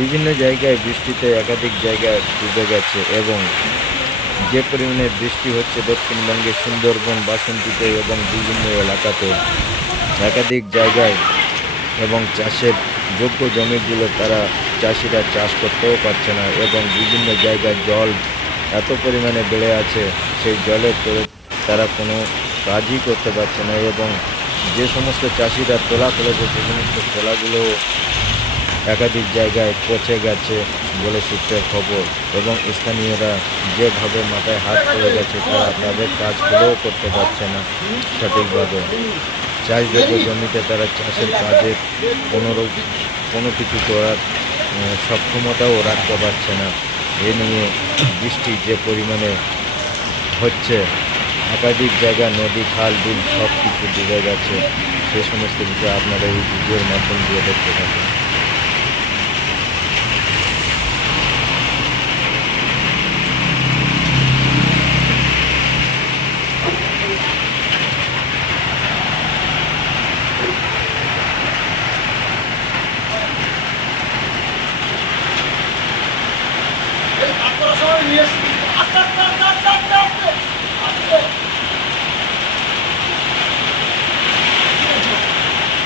বিভিন্ন জায়গায় বৃষ্টিতে একাধিক জায়গায় ডুবে গেছে এবং যে পরিমাণে বৃষ্টি হচ্ছে দক্ষিণবঙ্গের সুন্দরবন, বাসন্তীতে এবং বিভিন্ন এলাকাতে একাধিক জায়গায় এবং চাষের যোগ্য জমিগুলো চাষিরা চাষ করতেও পারছে না এবং বিভিন্ন জায়গায় জল এত পরিমাণে বেড়ে আছে, সেই জলে তারা কোনো কাজই করতে পারছে না এবং যে সমস্ত চাষিরা তোলা ফেলেছে সে সমস্ত তোলাগুলো একাধিক জায়গায় পচে গেছে বলে সূত্রের খবর এবং স্থানীয়রা যেভাবে মাথায় হাত পড়ে গেছে তারা তাদের কাজগুলোও করতে পারছে না সঠিকভাবে। চাষযোগ্য জমিতে তারা চাষের কাজে কোনো কিছু করার সক্ষমতাও রাখতে পারছে না। এ নিয়ে বৃষ্টি যে পরিমাণে হচ্ছে, একাধিক জায়গা নদী, খাল, বিল সব কিছু ডুবে গেছে। সে সমস্ত বিষয় আপনারা এই ভিডিওর মাধ্যম দিয়ে দেখতে থাকুন। আপনারা সবাই নিয়ে